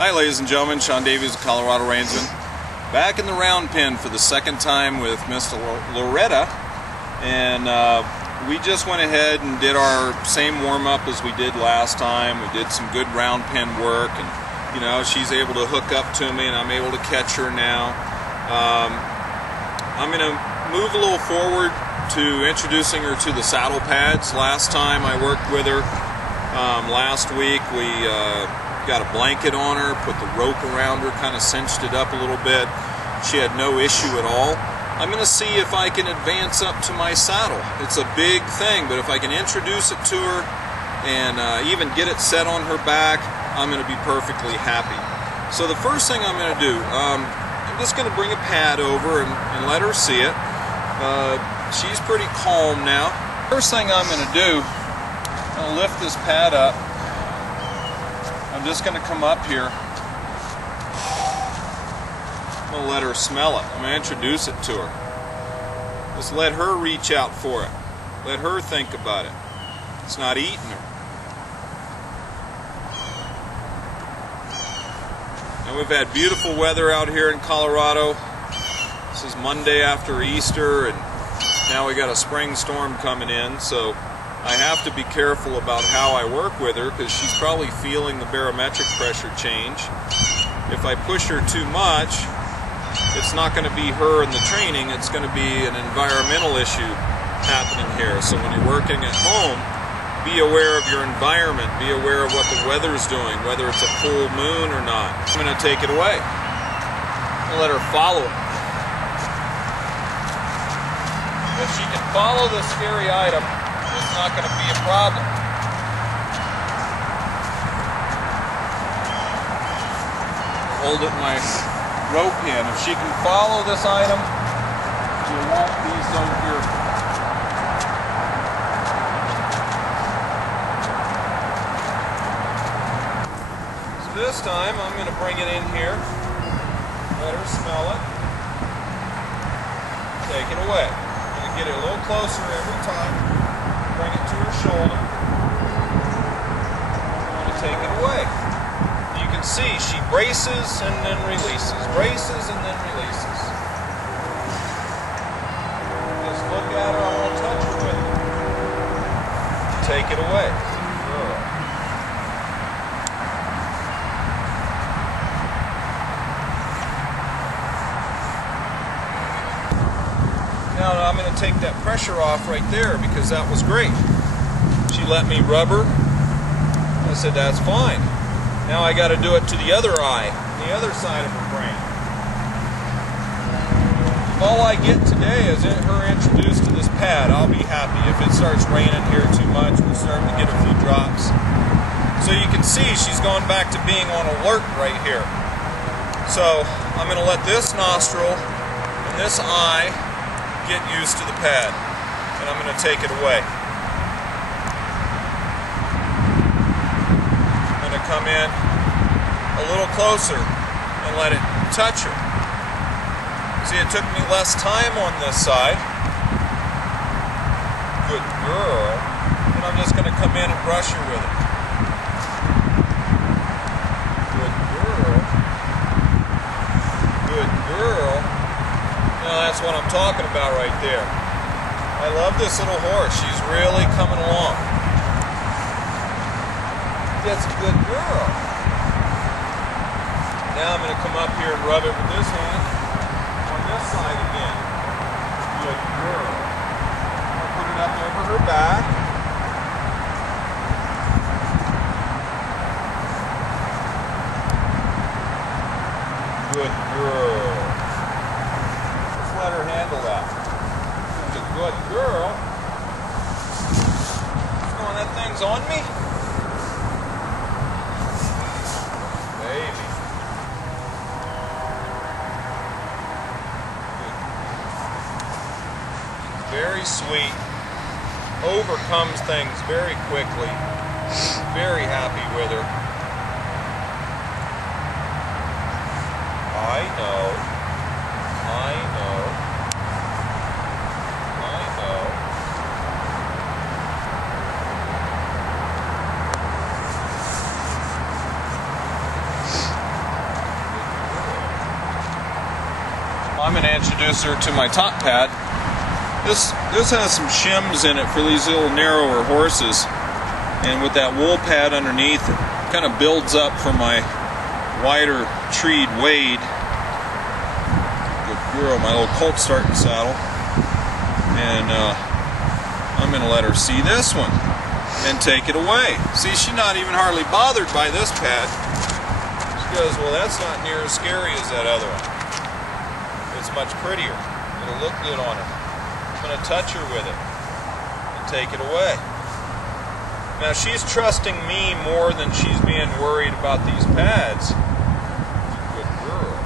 Hi ladies and gentlemen, Sean Davies of Colorado Reinsman. Back in the round pen for the second time with Mr. Loretta, and we just went ahead and did our same warm-up as we did last time. We did some good round pen work, and you know, she's able to hook up to me and I'm able to catch her now. I'm going to move a little forward to introducing her to the saddle pads. Last time I worked with her, last week we got a blanket on her, put the rope around her, kind of cinched it up a little bit. She had no issue at all. I'm going to see if I can advance up to my saddle. It's a big thing, but if I can introduce it to her and even get it set on her back, I'm going to be perfectly happy. So the first thing I'm going to do, I'm just going to bring a pad over and let her see it. She's pretty calm now. First thing I'm going to do, I'm going to lift this pad up. I'm just going to come up here. I'm going to let her smell it. I'm going to introduce it to her. Just let her reach out for it. Let her think about it. It's not eating her. And we've had beautiful weather out here in Colorado. This is Monday after Easter, and now we got a spring storm coming in, so I have to be careful about how I work with her because she's probably feeling the barometric pressure change. If I push her too much, it's not going to be her in the training, it's going to be an environmental issue happening here. So when you're working at home, be aware of your environment, be aware of what the weather's doing, whether it's a full moon or not. I'm going to take it away and let her follow it. If she can follow the scary item, it's not going to be a problem. Hold it in my rope hand. If she can follow this item, she won't be so fearful. So this time I'm going to bring it in here, let her smell it, take it away. I'm going to get it a little closer every time. Bring it to her shoulder. I'm going to take it away. You can see she braces and then releases, braces and then releases. Just look at her, I want to touch her with it. Take it away. Good. Now I'm going to take that pressure off right there because that was great. She let me rub her. I said, that's fine. Now I got to do it to the other eye, the other side of her brain. If all I get today is her introduced to this pad, I'll be happy. If it starts raining here too much, we'll start to get a few drops. So you can see she's gone back to being on alert right here. So I'm going to let this nostril and this eye get used to the pad, and I'm going to take it away. I'm going to come in a little closer and let it touch her. See, it took me less time on this side. Good girl. And I'm just going to come in and brush her with it. Good girl. Good girl. Now that's what I'm talking about right there. I love this little horse. She's really coming along. That's a good girl. Now I'm going to come up here and rub it with this hand on this side again. Good girl. I'll put it up over her back. Good girl. Let her handle that. She's a good girl. Oh, that thing's on me? Baby. She's very sweet. Overcomes things very quickly. Very happy with her. I know. I know. I know. I'm going to introduce her to my top pad. This has some shims in it for these little narrower horses, and with that wool pad underneath, it kind of builds up from my wider treed wade. Good girl, my little colt starting saddle. And I'm going to let her see this one and take it away. See, she's not even hardly bothered by this pad. She goes, well, that's not near as scary as that other one. It's much prettier. It'll look good on her. I'm going to touch her with it and take it away. Now, she's trusting me more than she's being worried about these pads. Good girl.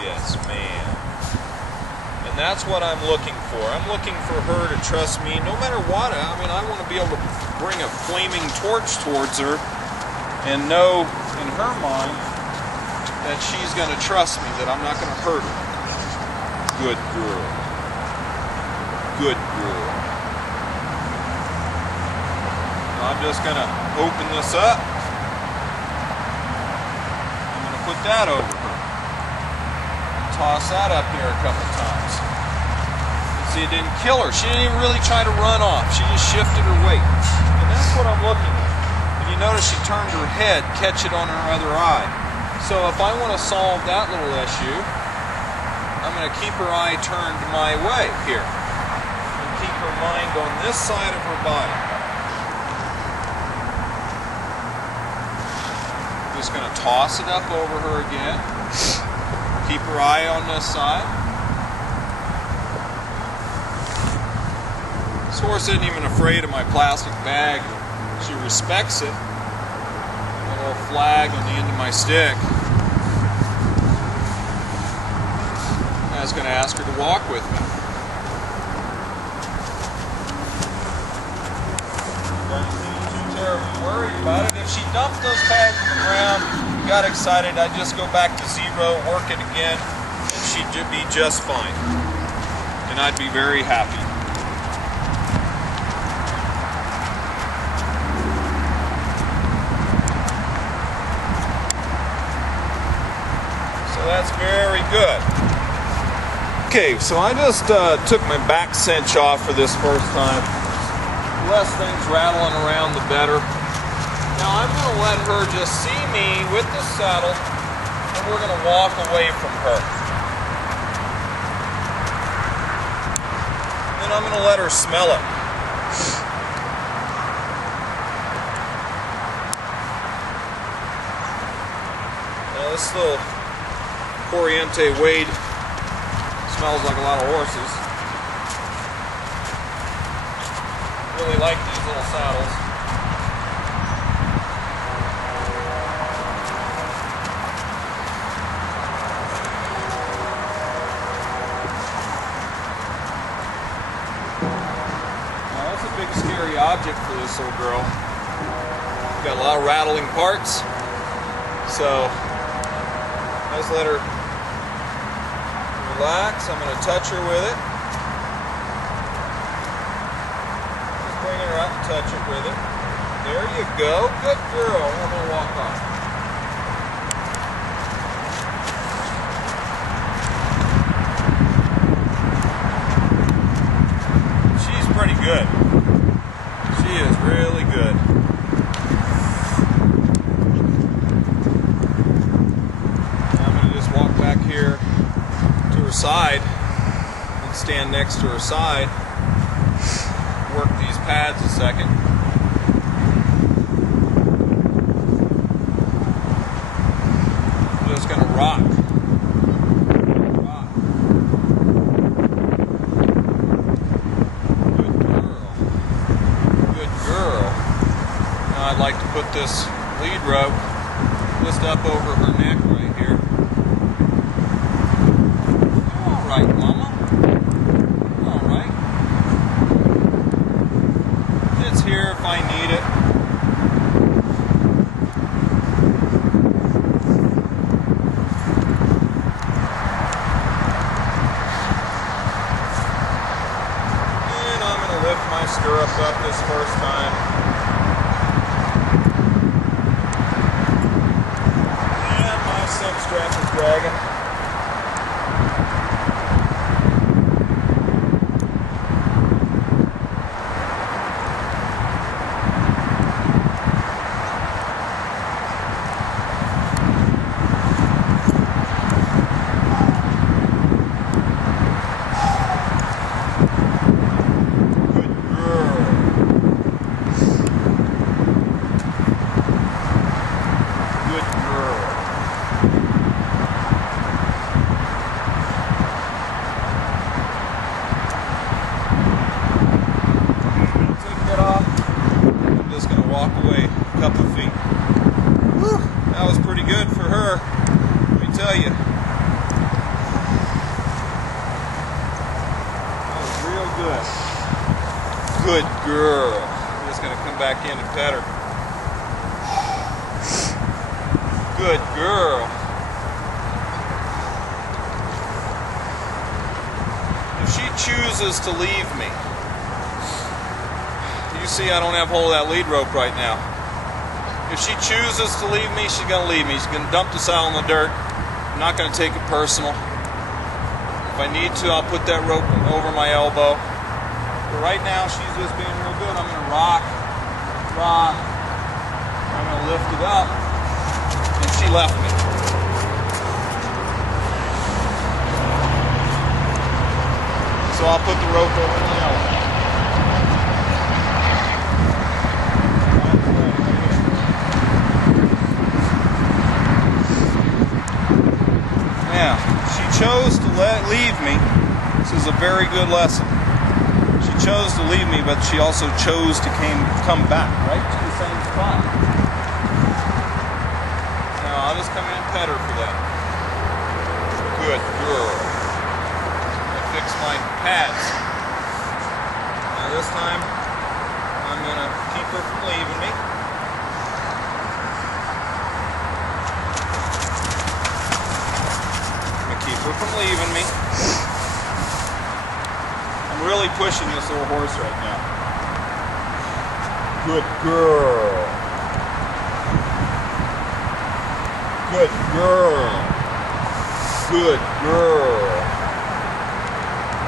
Yes, ma'am. And that's what I'm looking for. I'm looking for her to trust me no matter what. I mean, I want to be able to bring a flaming torch towards her and know in her mind that she's going to trust me, that I'm not going to hurt her. Good girl. Good girl. Now I'm just going to open this up. I'm going to put that over her. Toss that up here a couple times. See, it didn't kill her. She didn't even really try to run off. She just shifted her weight. And that's what I'm looking at. And you notice she turned her head, catch it on her other eye. So if I want to solve that little issue, I'm going to keep her eye turned my way here. And keep her mind on this side of her body. Just going to toss it up over her again. Keep her eye on this side. This horse isn't even afraid of my plastic bag. She respects it. A little flag on the end of my stick. I was going to ask her to walk with me. Don't seem too terribly worried about it. If she dumped those pads to the ground, got excited, I'd just go back to zero, work it again, and she'd be just fine. And I'd be very happy. So that's very good. Okay, so I just took my back cinch off for this first time. The less things rattling around, the better. Now I'm going to let her just see me with the saddle, and we're going to walk away from her. Then I'm going to let her smell it. Now this little Corriente Wade smells like a lot of horses. Really like these little saddles. Scary object for this little girl. Got a lot of rattling parts, so let's let her relax. I'm going to touch her with it. Just bringing her up and touch it with it. There you go. Good girl. I'm going to walk off. She's pretty good. She is really good. I'm going to just walk back here to her side and stand next to her side. Work these pads a second. I'm just going to rock. I'd like to put this lead rope just up over her neck right here. All right, Mama. All right. It's here if I need it. And I'm going to lift my stirrups up this first time. Strap is dragging. couple feet. Whew, that was pretty good for her, let me tell you. That was real good. Good girl. I'm just going to come back in and pet her. Good girl. If she chooses to leave me, you see I don't have hold of that lead rope right now. If she chooses to leave me, she's going to leave me. She's going to dump the saddle in the dirt. I'm not going to take it personal. If I need to, I'll put that rope over my elbow. But right now, she's just being real good. I'm going to rock. I'm going to lift it up. And she left me. So I'll put the rope over my elbow. Now, she chose to leave me. This is a very good lesson. She chose to leave me, but she also chose to come back right to the same spot. Now, I'll just come in and pet her for that. Good girl. I fix my pads. Now this time, I'm going to keep her from leaving me. Keep her from leaving me. I'm really pushing this little horse right now. Good girl. Good girl. Good girl.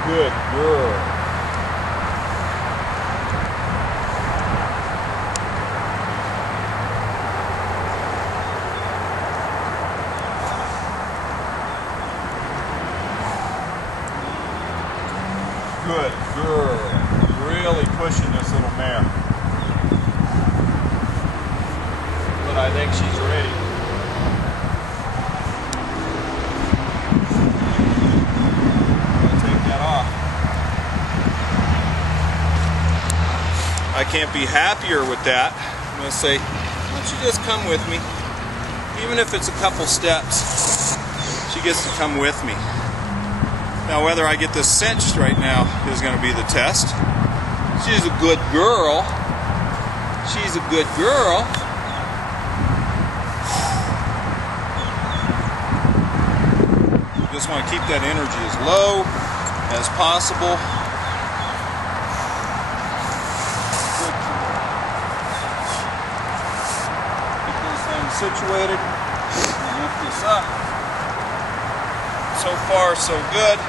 Good girl. Good girl. I'm really pushing this little mare. But I think she's ready. I'm going to take that off. I can't be happier with that. I'm going to say, why don't you just come with me? Even if it's a couple steps, she gets to come with me. Now, whether I get this cinched right now is going to be the test. She's a good girl. She's a good girl. Just want to keep that energy as low as possible. Keep this thing situated. Lift this up. So far, so good.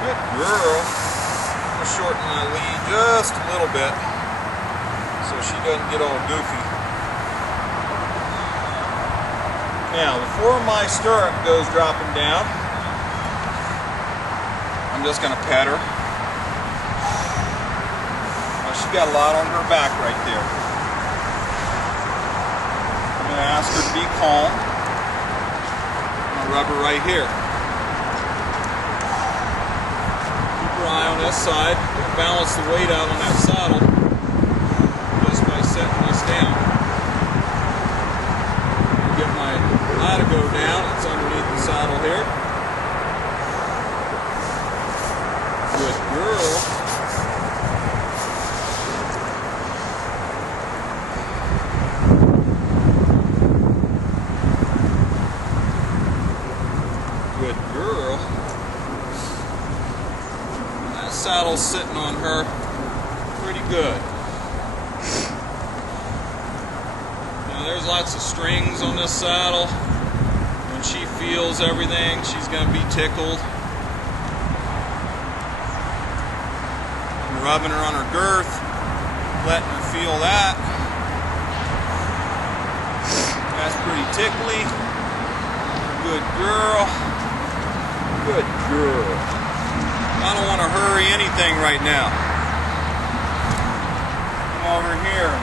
Good girl. I'm going to shorten my lead just a little bit so she doesn't get all goofy. Now, before my stirrup goes dropping down, I'm just going to pet her. Now, she's got a lot on her back right there. I'm going to ask her to be calm. I'm going to rub her right here. Eye on this side, balance the weight out on that saddle just by setting this down. Get my latigo down, it's underneath the saddle here. Good girl. Good girl. Saddle's sitting on her pretty good. Now there's lots of strings on this saddle. When she feels everything, she's going to be tickled. I'm rubbing her on her girth, letting her feel that. That's pretty tickly. Good girl. Good girl. I don't want to hurry anything right now. Come over here and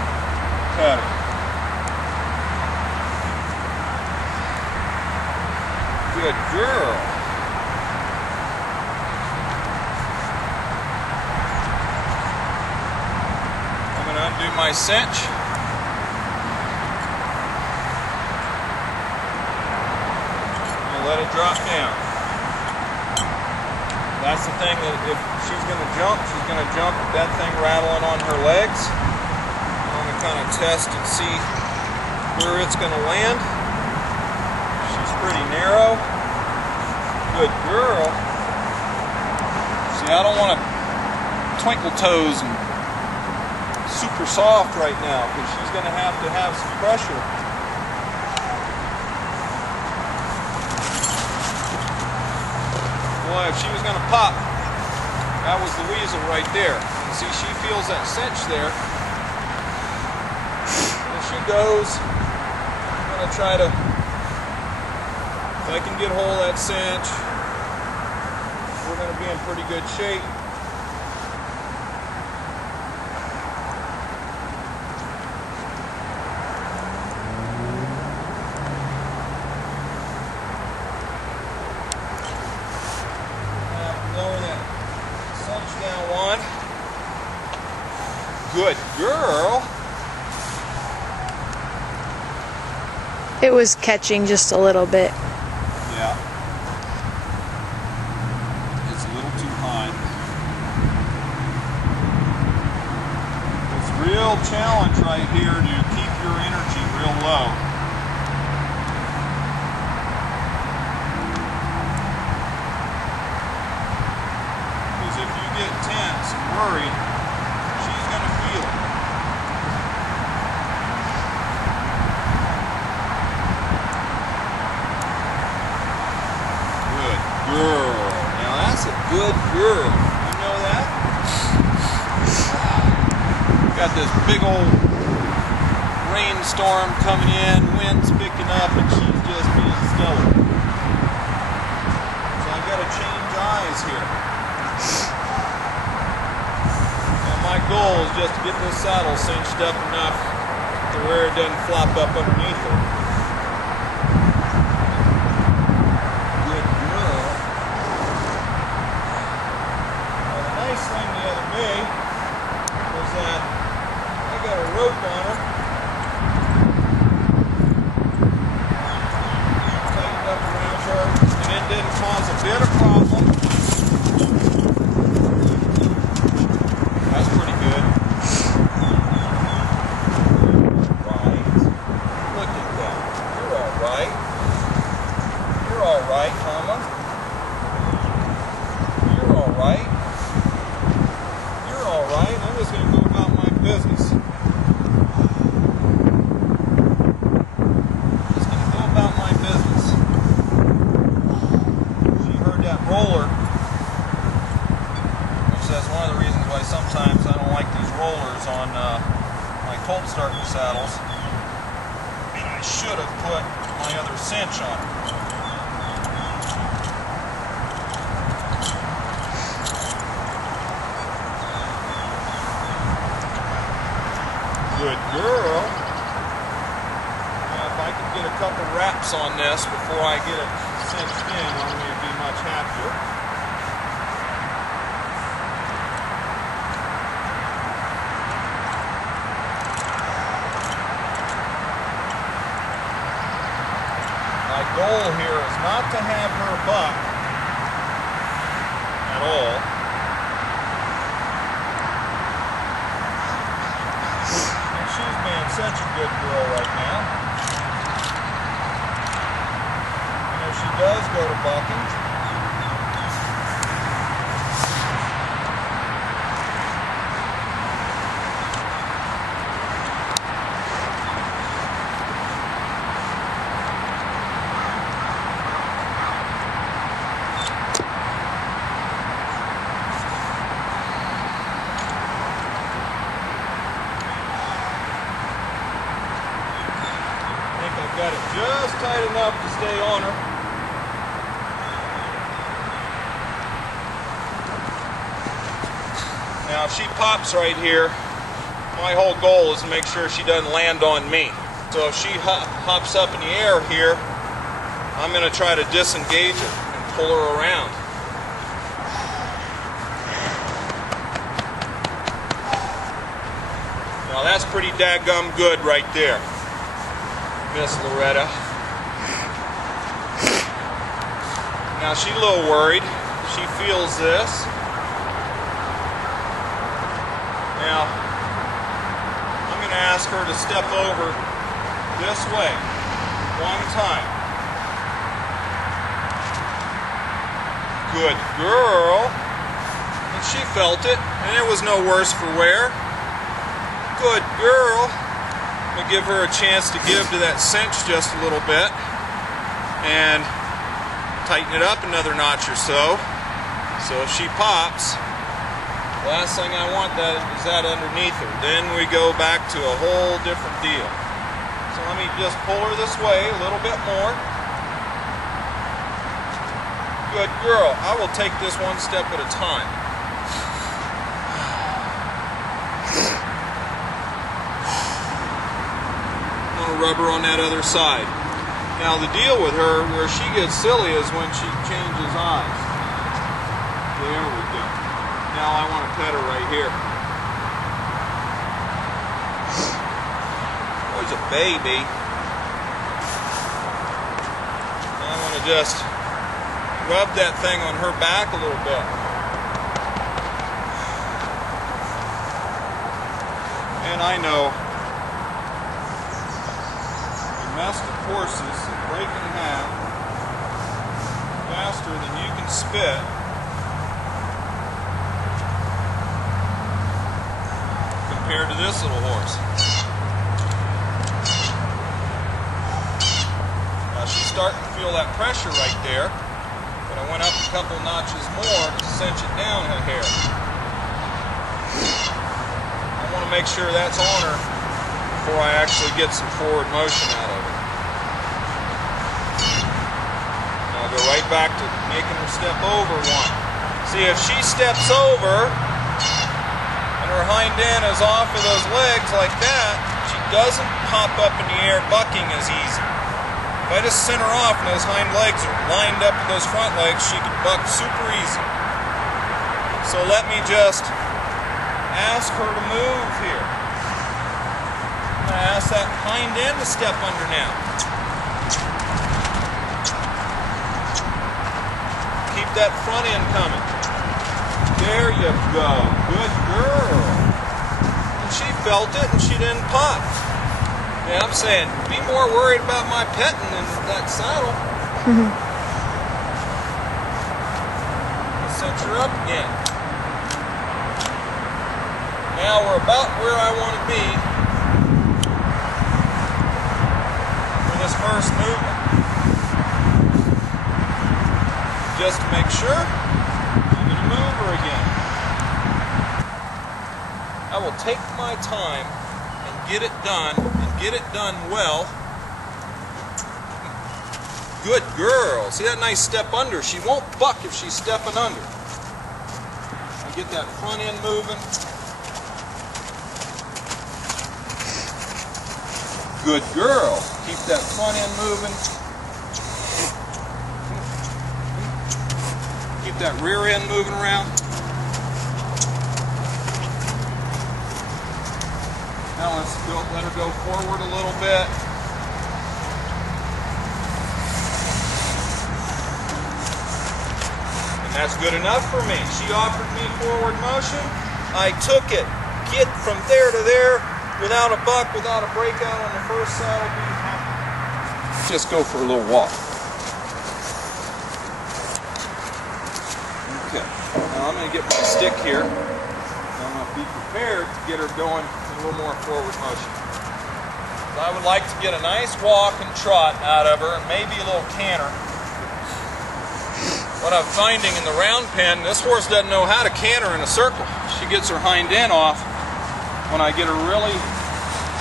pet her. Good girl. I'm going to do my cinch. And let it drop down. That's the thing, that if she's going to jump with that thing rattling on her legs. I'm going to kind of test and see where it's going to land. She's pretty narrow. Good girl. See, I don't want to twinkle toes and super soft right now, because she's going to have some pressure. Boy, if she was going to pop, that was the weasel right there. And see, she feels that cinch there. And if she goes, I'm going to try to, if I can get hold of that cinch, we're going to be in pretty good shape. Lower that cinch down one. Good girl. It was catching just a little bit. Yeah. It's a little too high. It's a real challenge right here to keep your energy real low. Because if you get tense and worried, she's going to feel it. Girl. Now that's a good girl. You know that? Got this big old rainstorm coming in, wind's picking up, and she's just being stellar. So I gotta change eyes here. And my goal is just to get this saddle cinched up enough to where it doesn't flop up underneath her. Rope on her. Tightened up around her, and it didn't cause a bit of problem. That's pretty good. Right. Look at that. You're alright. You're alright, Mama. You're alright. You're alright. I'm just going to go about my business. Roller, which that's one of the reasons why sometimes I don't like these rollers on my cold starter saddles, and I should have put my other cinch on. Good girl. Now if I can get a couple wraps on this before I get it cinched in, I'm going to be much happier. My goal here is not to have her buck at all. And she's being such a good girl right now. She does go to bucking. I think I've got it just tight enough to stay on her. Now if she pops right here, my whole goal is to make sure she doesn't land on me. So if she hops up in the air here, I'm going to try to disengage her and pull her around. Now that's pretty daggum good right there, Miss Loretta. Now she's a little worried. She feels this. Now, I'm going to ask her to step over this way one time. Good girl. And she felt it, and it was no worse for wear. Good girl. I'm going to give her a chance to give to that cinch just a little bit and tighten it up another notch or so. So if she pops, last thing I want is that underneath her. Then we go back to a whole different deal. So let me just pull her this way a little bit more. Good girl. I will take this one step at a time. I'm going to rub her on that other side. Now the deal with her, where she gets silly, is when she changes eyes. There we go. Now I want to pet her right here. There's a baby. I want to just rub that thing on her back a little bit. And I know domestic horses break in half faster than you can spit. Compared to this little horse. Now she's starting to feel that pressure right there, but I went up a couple notches more to cinch it down a hair. I want to make sure that's on her before I actually get some forward motion out of it. Now I'll go right back to making her step over one. See, if she steps over and her hind end is off of those legs like that, she doesn't pop up in the air bucking as easy. If I just send her off and those hind legs are lined up with those front legs, she can buck super easy. So let me just ask her to move here. I'm going to ask that hind end to step under now. Keep that front end coming. There you go. Good girl. And she felt it and she didn't pop. Yeah, I'm saying, be more worried about my petting than that saddle. Cinch her up again. Now we're about where I want to be for this first movement. Just to make sure, I'm going to move her again. I will take my time and get it done, and get it done well. Good girl. See that nice step under? She won't buck if she's stepping under. I get that front end moving. Good girl. Keep that front end moving. Keep that rear end moving around. Now let's go, let her go forward a little bit. And that's good enough for me. She offered me forward motion. I took it. Get from there to there without a buck, without a breakout on the first saddle. Be happy. Just go for a little walk. Okay. Now I'm going to get my stick here. I'm going to be prepared to get her going a little more forward motion. I would like to get a nice walk and trot out of her, and maybe a little canter. What I'm finding in the round pen, this horse doesn't know how to canter in a circle. She gets her hind end off. When I get her really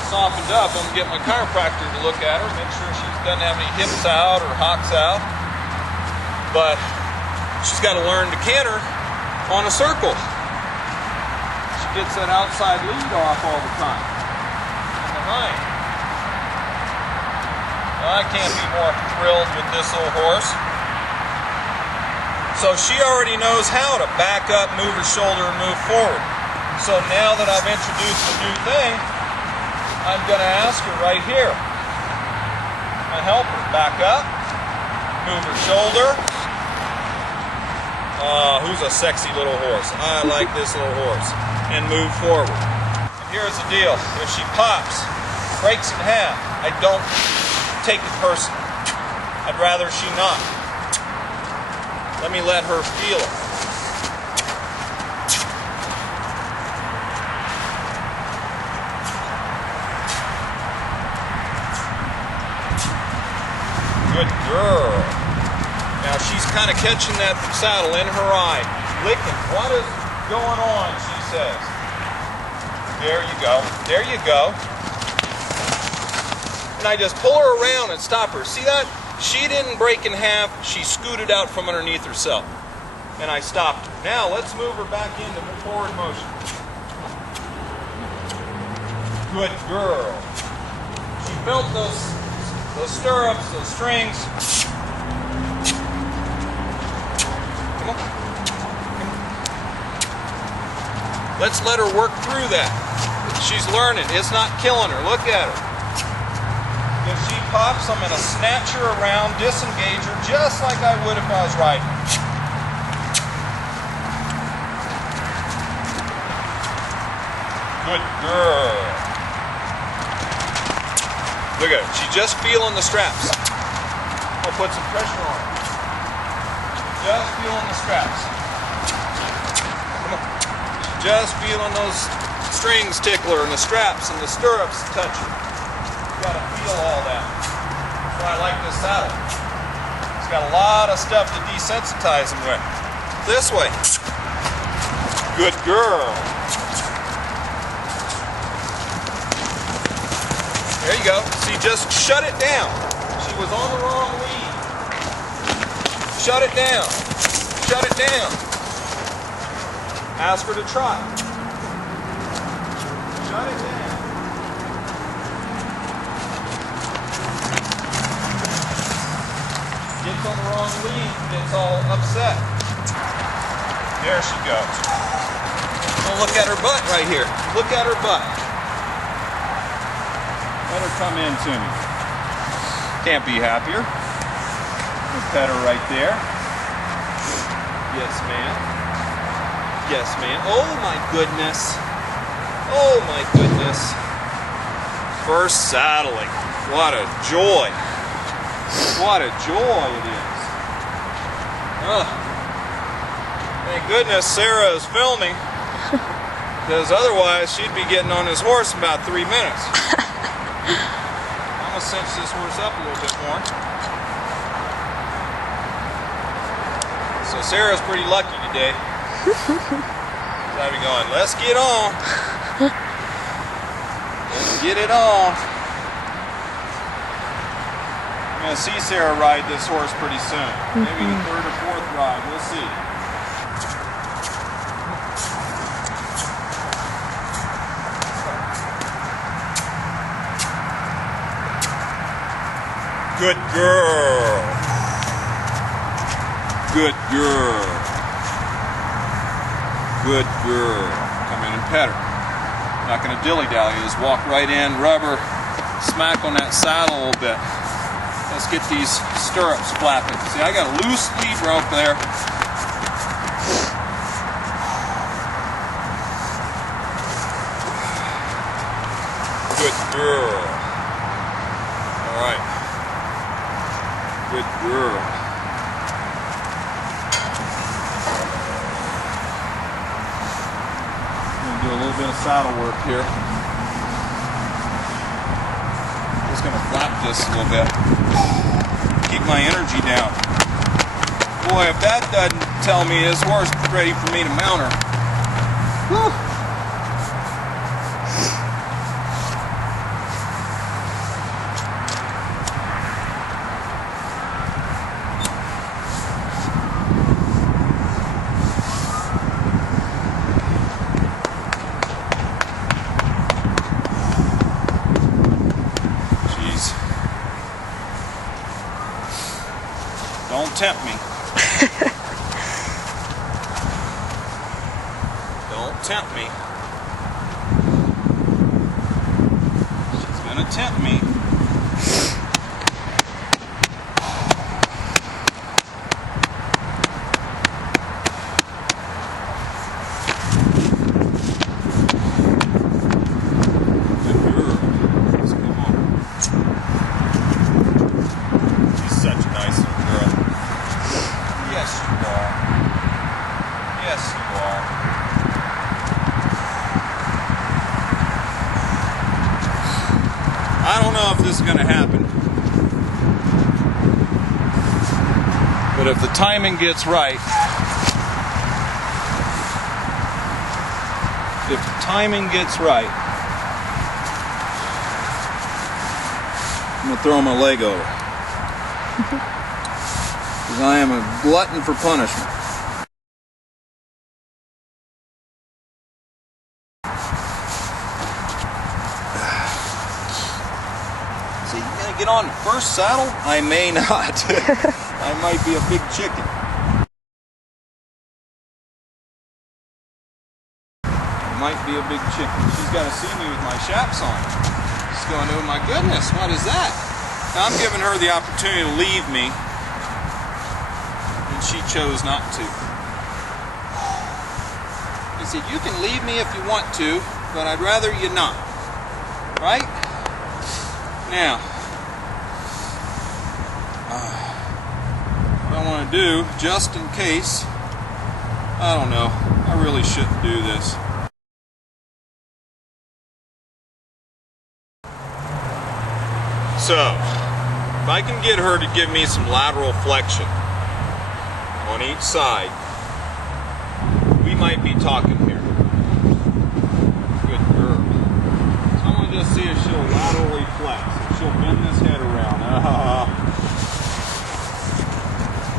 softened up, I'm going to get my chiropractor to look at her, make sure she doesn't have any hips out or hocks out. But she's got to learn to canter on a circle. She gets that outside lead off all the time. And the hind. Well, I can't be more thrilled with this little horse. So she already knows how to back up, move her shoulder, and move forward. So now that I've introduced a new thing, I'm going to ask her right here. My helper, back up, move her shoulder. Who's a sexy little horse? I like this little horse. And move forward. And here's the deal. If she pops, breaks in half, I don't take it personally. I'd rather she not. Let me let her feel it. Good girl. Now she's kind of catching that saddle in her eye. Licking. What is going on, she says. There you go. There you go. And I just pull her around and stop her. See that? She didn't break in half. She scooted out from underneath herself. And I stopped her. Now let's move her back into forward motion. Good girl. She felt those stirrups, those strings. Come on. Let's let her work through that. She's learning. It's not killing her. Look at her. If she pops, I'm going to snatch her around, disengage her, just like I would if I was riding. Good girl. Look at her. She's just feeling the straps. I'll put some pressure on her. Just feeling the straps. Come on. Just feeling those strings tickle her and the straps and the stirrups touch her. You gotta feel all that. That's why I like this saddle. It's got a lot of stuff to desensitize them with. This way. Good girl. There you go. See, just shut it down. She was on the wrong lead. Shut it down. Shut it down. Ask her to try. Shut it down. Gets on the wrong lead, gets all upset. There she goes. Well, look at her butt right here. Look at her butt. Let her come in to me. Can't be happier. We'll pet her right there. Yes, ma'am. Yes, ma'am. Oh, my goodness. Oh, my goodness. First saddling. What a joy. What a joy it is. Thank goodness Sarah is filming, because otherwise she'd be getting on this horse in about 3 minutes. I'm going to cinch this horse up a little bit more. So Sarah's pretty lucky today. I'll be going, let's get on. Let's get it on. I'm going to see Sarah ride this horse pretty soon. Maybe the third or fourth ride. We'll see. Good girl. Good girl. Good girl. Come in and pet her. Not going to dilly-dally. Just walk right in, rub her, smack on that saddle a little bit. Let's get these stirrups flapping. See, I got a loose lead rope there. Good girl. All right. Good girl. I'm going to do a little bit of saddle work here. Just going to flap this a little bit. Keep my energy down. Boy, if that doesn't tell me his horse is ready for me to mount her. Whew. Don't tempt me. Don't tempt me. tempt me. I don't know if this is going to happen, but if the timing gets right, I'm going to throw my leg over, because I am a glutton for punishment. Get on the first saddle? I may not. I might be a big chicken. She's got to see me with my chaps on. She's going, oh my goodness, what is that? Now I'm giving her the opportunity to leave me, and she chose not to. I said, you can leave me if you want to, but I'd rather you not. Right? Now, what I want to do, just in case, I don't know, I really shouldn't do this. So, if I can get her to give me some lateral flexion on each side, we might be talking here. Good girl. So I'm going to just see if she'll laterally flex, if she'll bend this head around.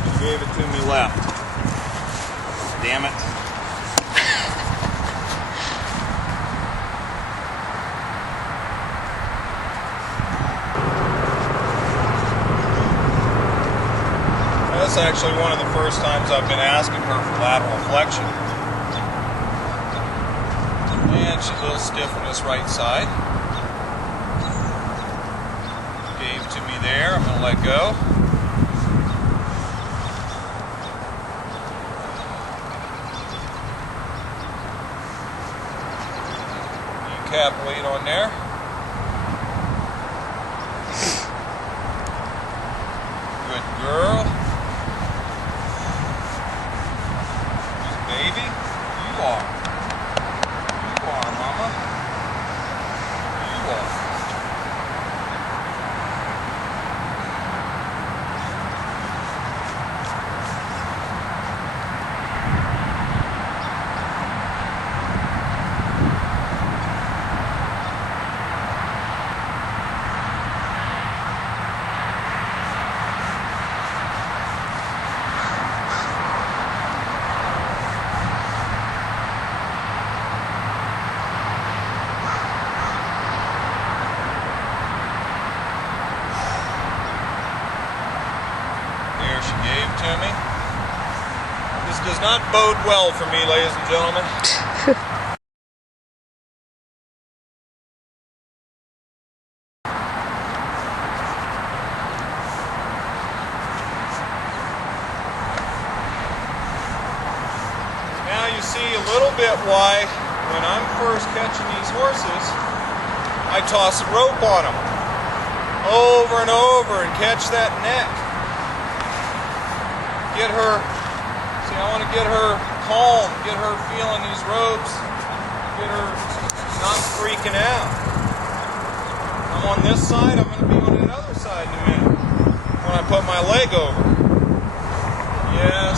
She gave it to me left. Damn it. That's actually one of the first times I've been asking her for lateral flexion. And she's a little stiff on this right side. Gave to me there. I'm going to let go. Cap weight on there. Good girl. Baby, you are. You are, mama. You are. To me. This does not bode well for me, ladies and gentlemen. Now you see a little bit why when I'm first catching these horses, I toss a rope on them over and over and catch that neck. Get her, see, I want to get her calm, get her feeling these ropes, get her not freaking out. I'm on this side, I'm going to be on the other side in a minute when I put my leg over. Yes.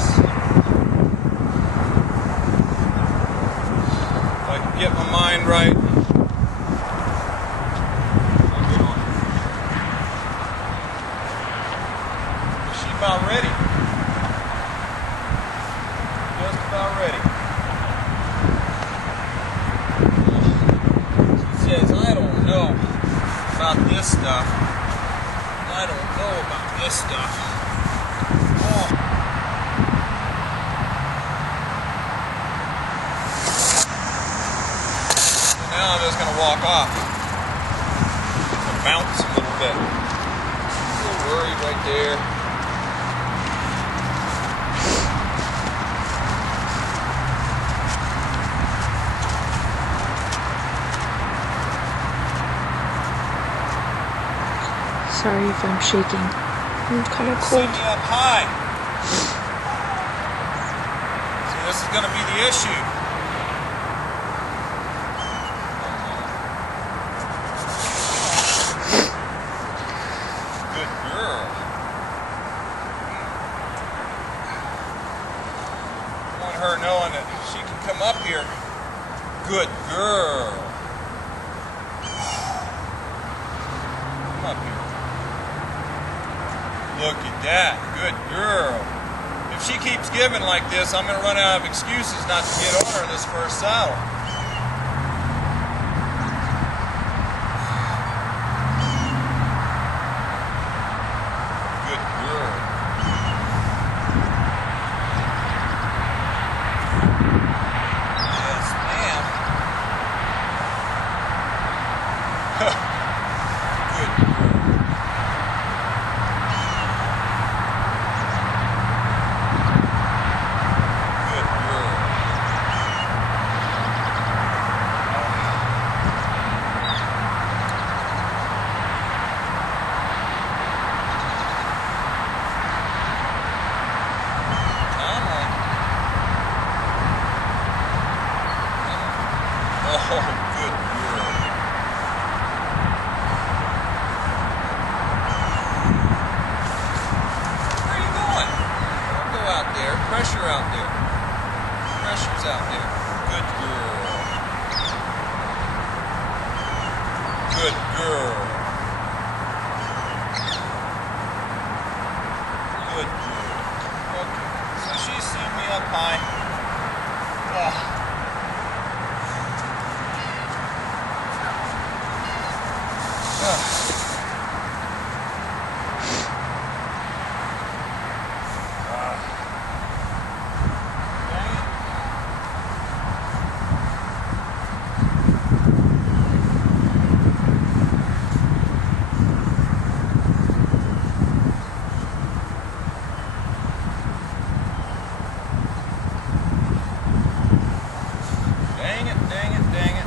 If I can get my mind right. I'll get on. Is she about ready? About ready. She says, I don't know about this stuff. I don't know about this stuff. Oh. So now I'm just going to walk off. bounce a little bit. A little worried right there. Sorry if I'm shaking. I'm kind of cold. Send me up high. See, this is going to be the issue. Good girl. I want her knowing that she can come up here. Good girl. Come up here. Look at that. Good girl. If she keeps giving like this, I'm going to run out of excuses not to get on her this first saddle. Good girl. Yes, ma'am. Good girl. Oh, good girl. Where are you going? Don't go out there. Pressure out there. Pressure's out there. Good girl. Good girl. Good girl. Okay. So she's seen me up high. Oh. Dang it, dang it, dang it.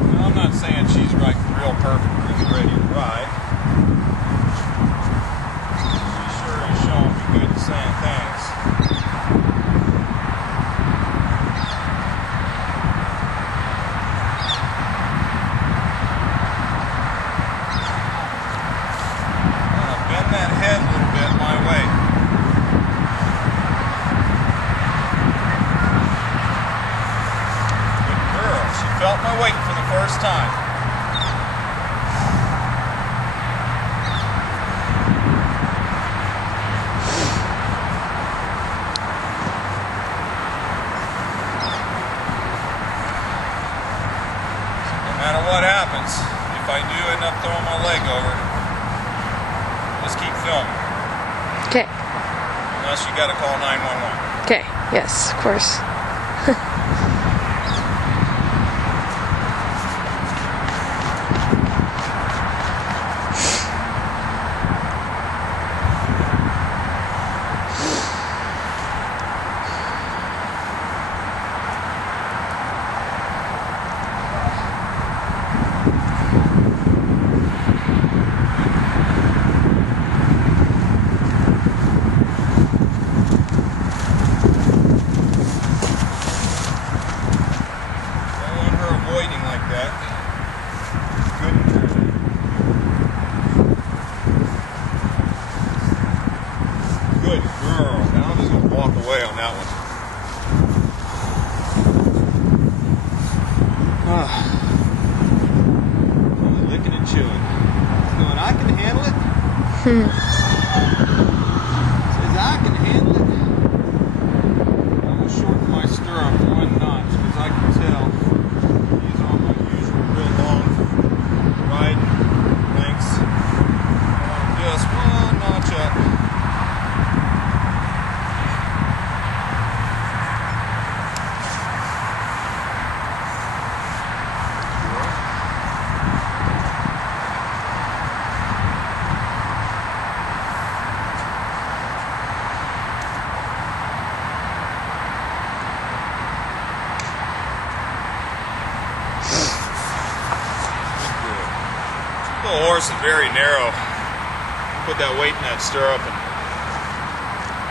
Well, I'm not saying she's right, real perfect, really ready to ride. She sure is showing me good and saying thanks. Bend that head a little bit my way. Good girl. She felt my weight for the first time. No matter what happens, if I do end up throwing my leg over, just keep filming. Okay. Unless you gotta call 911. Okay. Yes, of course. Good girl. Now I'm just going to walk away on that one. Licking and chewing. Going, I can handle it. Says I can handle it. I'm going to shorten my stirrup 1 notch because I can tell these are my usual real long ride lengths. Little horse is very narrow. Put that weight in that stirrup and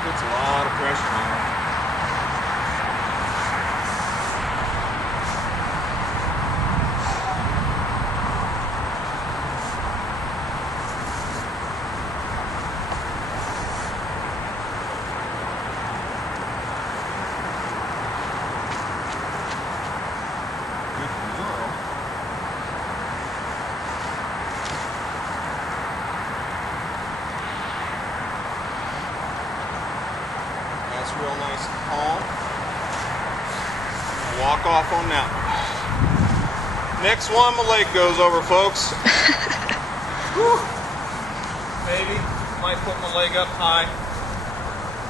puts a lot of pressure on her. That's real nice and calm. Walk off on that one. Next one, my leg goes over, folks. Whew. Maybe. Might put my leg up high.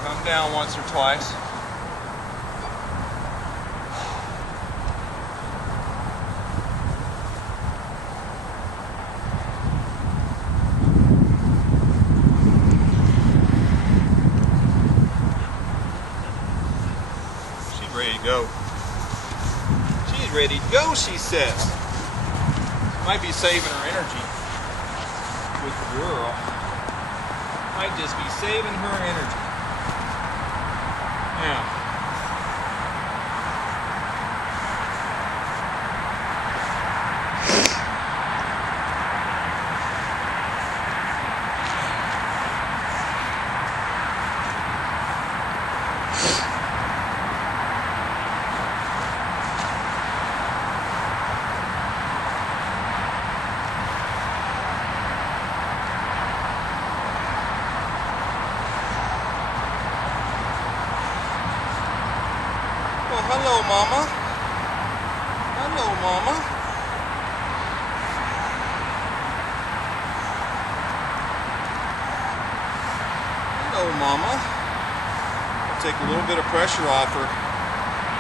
Come down once or twice. Ready to go. She's ready to go, she says. Might be saving her energy. Good girl. Might just be saving her energy. Yeah. Well, hello, Mama. Hello, Mama. Hello, Mama. I'll take a little bit of pressure off her.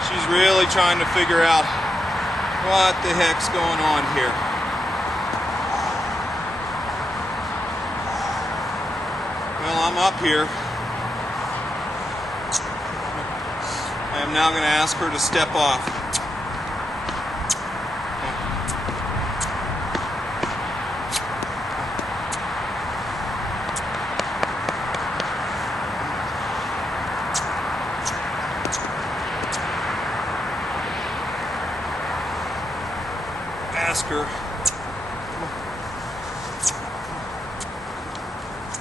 She's really trying to figure out what the heck's going on here. Well, I'm up here. I am now going to ask her to step off. Ask her.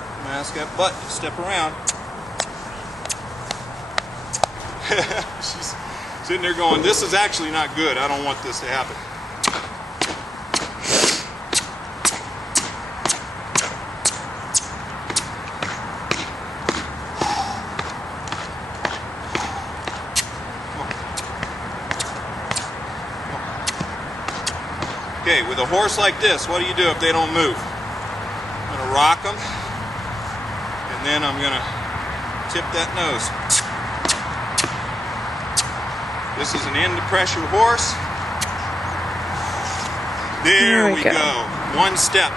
I'm going to ask that butt to step around. She's sitting there going, this is actually not good. I don't want this to happen. Okay, with a horse like this, what do you do if they don't move? I'm going to rock them, and then I'm going to tip that nose. This is an end to pressure horse. There we go. One step.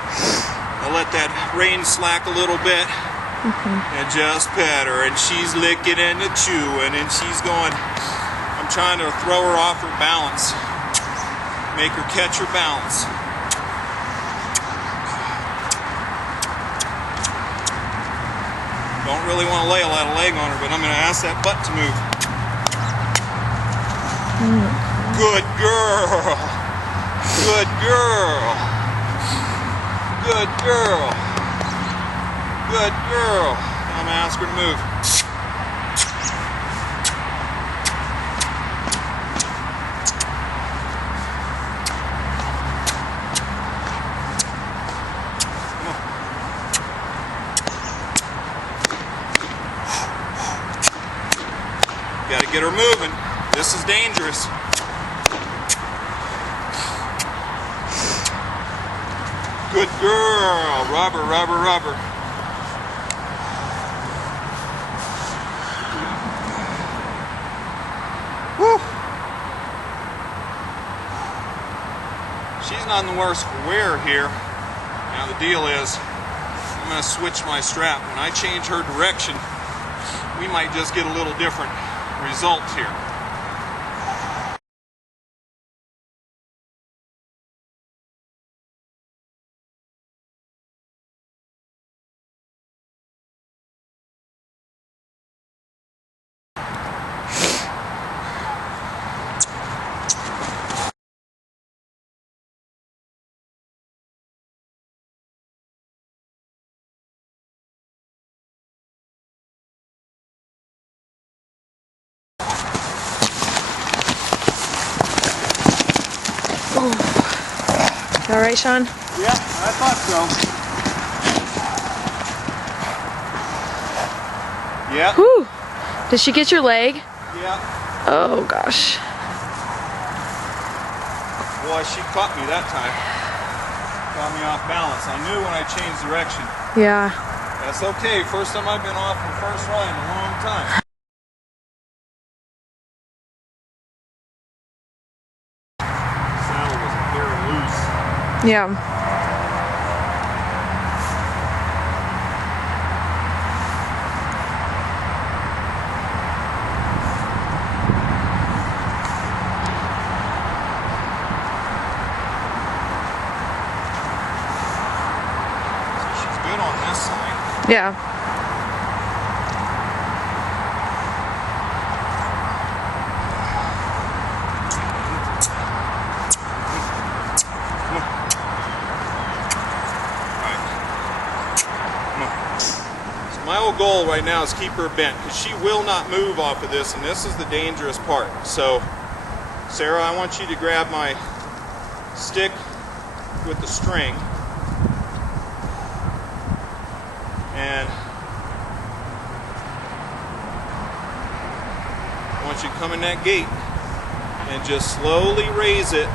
I'll let that rein slack a little bit and just pet her. And she's licking and chewing and she's going. I'm trying to throw her off her balance. Make her catch her balance. Don't really want to lay a lot of leg on her, but I'm going to ask that butt to move. Good girl. Good girl. Good girl. Good girl. I'm going to ask her to move. Got to get her moving. This is dangerous. Good girl. Rubber, rubber, rubber. Whew. She's not in the worst for wear here. Now the deal is, I'm going to switch my strap. When I change her direction, we might just get a little different result here. All right, Sean? Yeah, I thought so. Yeah. Whew. Did she get your leg? Yeah. Oh, gosh. Boy, she caught me that time. Got me off balance. I knew when I changed direction. Yeah. That's okay. First time I've been off the first ride in a long time. Saddle was a hair loose. Yeah. On this side. Yeah. So my whole goal right now is keep her bent because she will not move off of this, and this is the dangerous part. So Sarah, I want you to grab my stick with the string. And I want you to come in that gate and just slowly raise it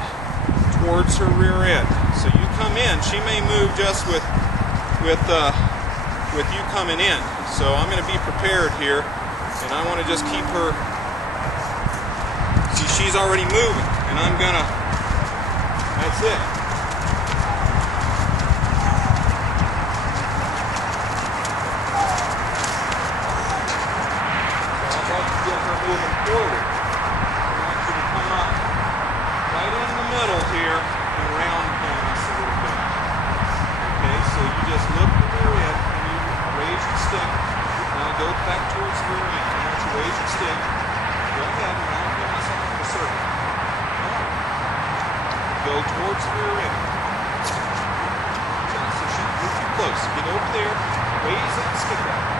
towards her rear end. So you come in, she may move just with you coming in. So I'm going to be prepared here, and I want to just keep her. See, she's already moving, and I'm gonna. That's it. Moving forward. I want you to come up right in the middle here and round pin us a little bit. Okay, so you just look the rear end and you raise your stick. Now go back towards the rear end. I want you to raise your stick. Go ahead and round pin us up in a circle. Go towards the rear end. Okay, so she move too close. Get over there, raise it and stick out.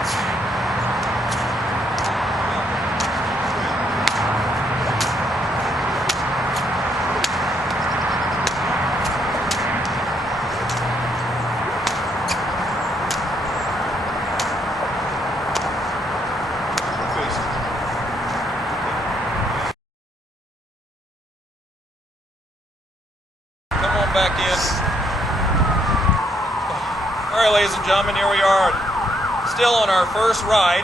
Back in. Alright, ladies and gentlemen, here we are still on our first ride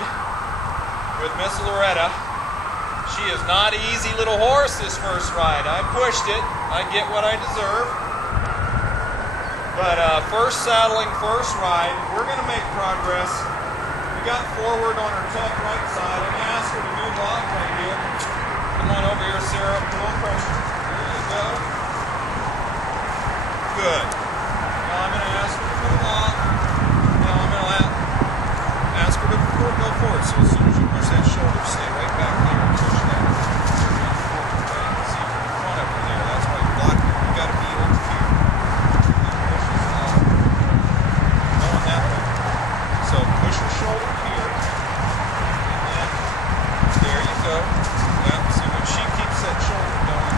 with Miss Loretta. She is not an easy little horse this first ride. I pushed it. I get what I deserve. But first saddling, first ride, we're going to make progress. We got forward on her tough right side. I'm going to ask her to move off right here. Come on over here, Sarah. A little pressure. There you go. Good. Now I'm going to ask her to move off. Now I'm going to ask her to go forward. So as soon as you push that shoulder, stay right back there and push that forward. Right? See, in front of her there. That's why you block her. You got to be over here. And push this out. Going that way. So push her shoulder here. And then there you go. Well, see when she keeps that shoulder going.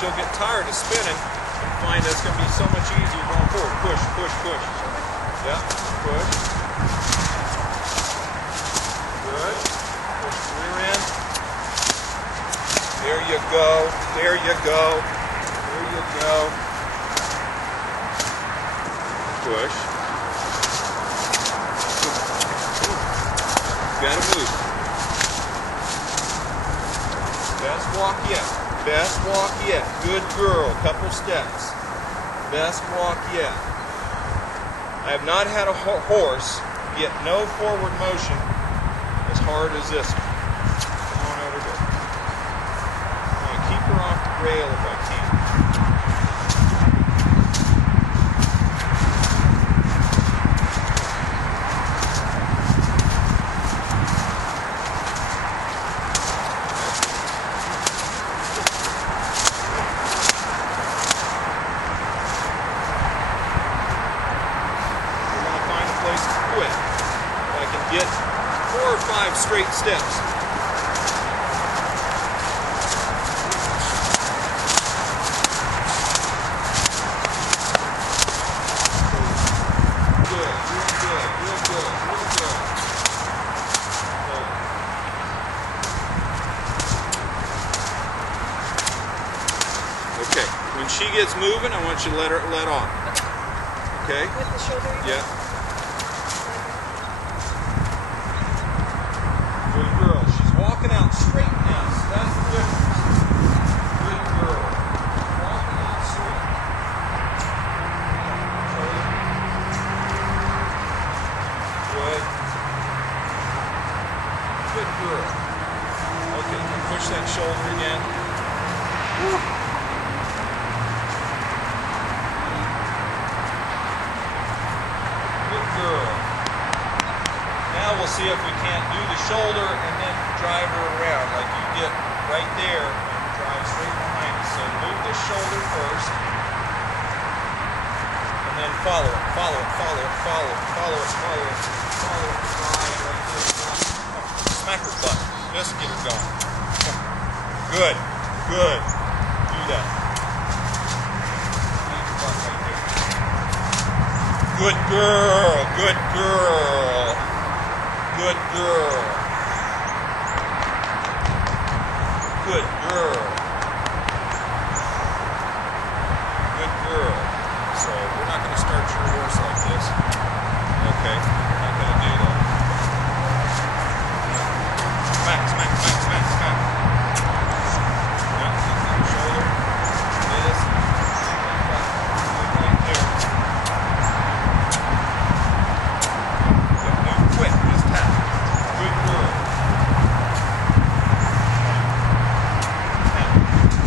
She'll get tired of spinning and find that's going to be so much easier going forward. Push, push, push. Yeah, push. Good. Push the rear end. There you go. There you go. There you go. Push. Gotta move. Best walk yet. Best walk yet. Good girl. Couple steps. Best walk yet. I have not had a horse get no forward motion as hard as this one. Come on over here. I'm going to keep rail if I can. We're going to find a place to quit. I can get 4 or 5 straight steps. Okay, when she gets moving, I want you to let off. Okay? With the shoulder? Yeah. Good girl. She's walking out straight now, so that's the difference. Good girl. Walking out straight. Good. Good girl. Okay, now push that shoulder again. Woo. Girl. Now we'll see if we can't do the shoulder and then drive her around. Like you get right there and drive straight behind us. So move the shoulder first. And then follow it, follow it, follow it, follow it, follow it, follow it, follow it, drive right there. Smack her butt. Just get her going. Good, good. Do that. Smack her butt right there. Good girl, good girl, good girl, good girl, good girl. So we're not going to start your horse like this, okay? We're not going to do that. Smack, smack, smack, smack, smack. Yeah, shoulder, this, right there. Quit, just tap. Good girl. Tap, tap,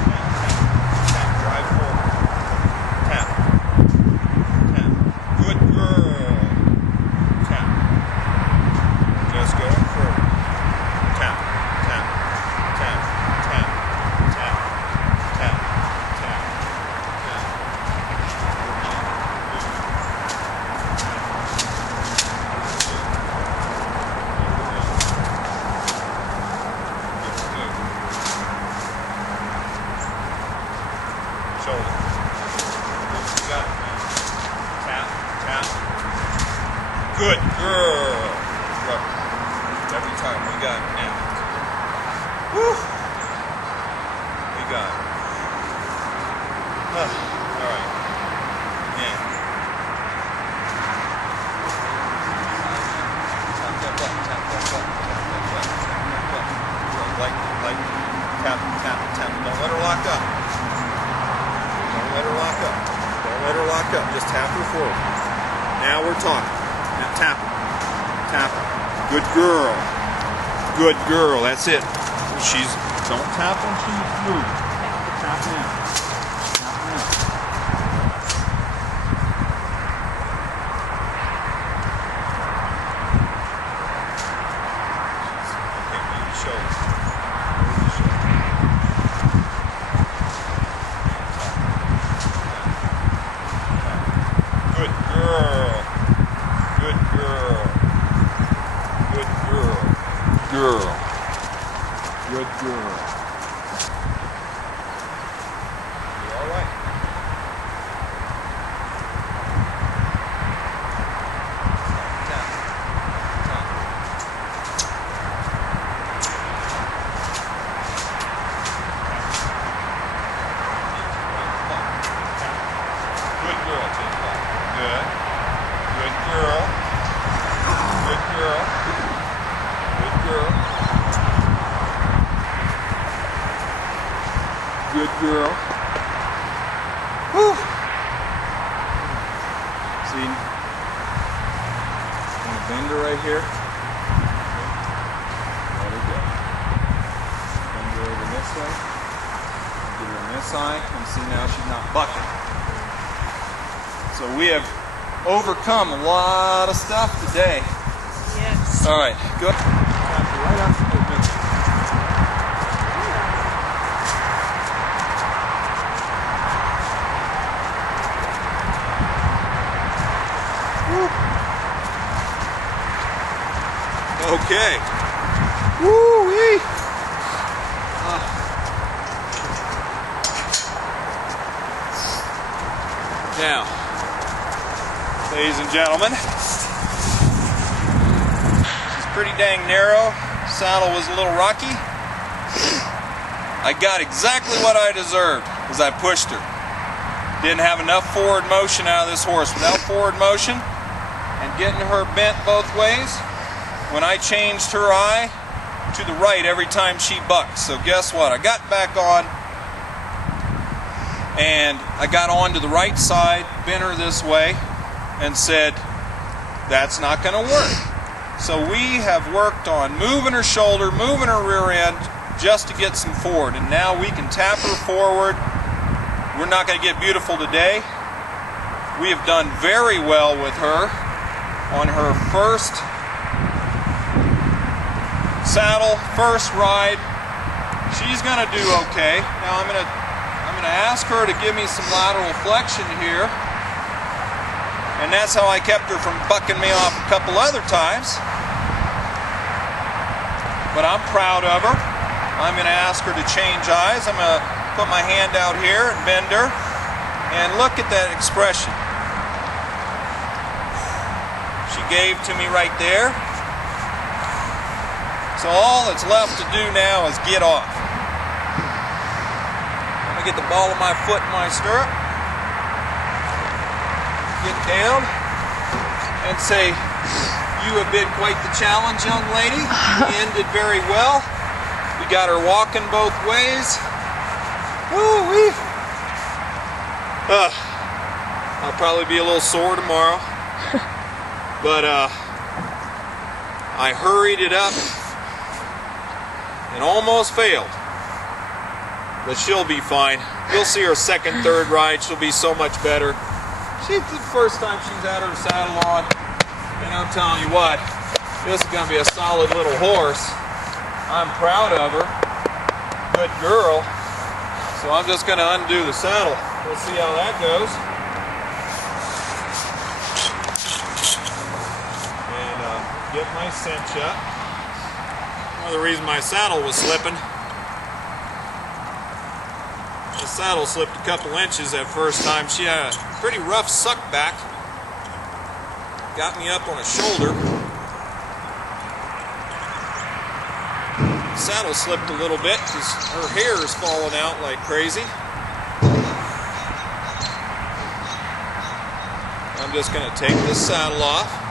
tap, tap, drive forward. Tap, tap. Good girl. Tap. Just going forward. Tap, tap, tap, tap, tap, tap, tap, tap. Shoulder. You got it, man. Tap, tap. Good girl. Rubber. Every time. We got it now. Woo! We got it. All right. Again. Tap that butt. Tap that butt. Tap that butt. Tap that butt. Like, tap, tap, tap. Don't let her lock up. Don't let her lock up. Don't let her lock up. Just tap her forward. Now we're talking. Now tap her. Tap her. Good girl. Good girl. That's it. Don't tap when she's moving. Tap now. Tap now. Okay, move the shoulder. Move the shoulder. Good girl. Good girl. Good girl. Girl. Good girl. You all right? Tap. Tap. Good girl, take that. Good. Good girl. Good girl. Good girl. Good girl. Whew. See, I'm gonna bend her right here. Let her go. Bend her over this way. Get her in this side, and see now she's not bucking. So we have overcome a lot of stuff today. Yes. All right, good. Right after the middle. Okay. Woo-wee. Now, ladies and gentlemen, she's pretty dang narrow. Saddle was a little rocky. I got exactly what I deserved as I pushed her. Didn't have enough forward motion out of this horse. Without forward motion and getting her bent both ways, when I changed her eye to the right every time she bucked. So guess what? I got back on and I got on to the right side, bent her this way, and said, that's not going to work. So we have worked on moving her shoulder, moving her rear end, just to get some forward. And now we can tap her forward. We're not going to get beautiful today. We have done very well with her on her first saddle, first ride. She's going to do okay. Now I'm going to ask her to give me some lateral flexion here. And that's how I kept her from bucking me off a couple other times. But I'm proud of her. I'm going to ask her to change eyes. I'm going to put my hand out here and bend her. And look at that expression. She gave to me right there. So all that's left to do now is get off. I'm going to get the ball of my foot in my stirrup. Get down and say, you have been quite the challenge, young lady. You ended very well. We got her walking both ways. Woo-wee. I'll probably be a little sore tomorrow. But I hurried it up and almost failed. But she'll be fine. You'll see her second, third ride. She'll be so much better. She's the first time she's had her saddle on. And I'm telling you what, this is going to be a solid little horse. I'm proud of her. Good girl. So I'm just going to undo the saddle. We'll see how that goes. And get my cinch up. One of the reasons my saddle was slipping. The saddle slipped a couple inches that first time. She had a pretty rough suck back. Got me up on a shoulder. The saddle slipped a little bit because her hair is falling out like crazy. I'm just going to take this saddle off.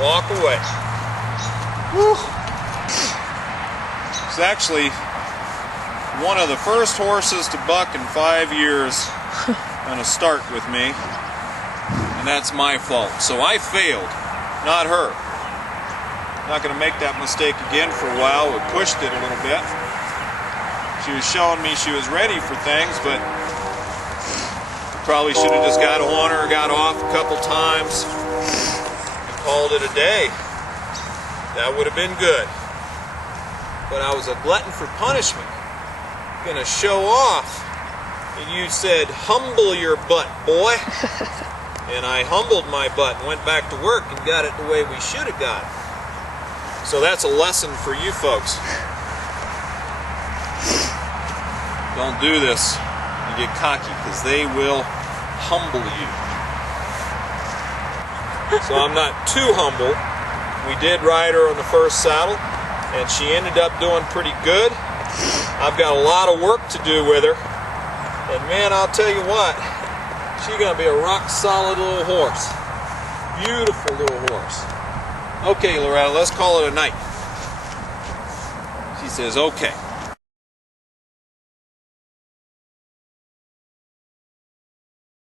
Walk away. Whew. It's actually one of the first horses to buck in 5 years on a start with me, and that's my fault. So I failed, not her. Not going to make that mistake again for a while. We pushed it a little bit. She was showing me she was ready for things, but probably should have just got on her, got off a couple times, and called it a day. That would have been good. But I was a glutton for punishment. Gonna show off. And you said, humble your butt, boy. And I humbled my butt and went back to work and got it the way we should have got it. So that's a lesson for you folks. Don't do this and get cocky, because they will humble you. So I'm not too humble. We did ride her on the first saddle, and she ended up doing pretty good. I've got a lot of work to do with her. And man, I'll tell you what, she's going to be a rock solid little horse. Beautiful little horse. Okay, Loretta, let's call it a night. She says, okay.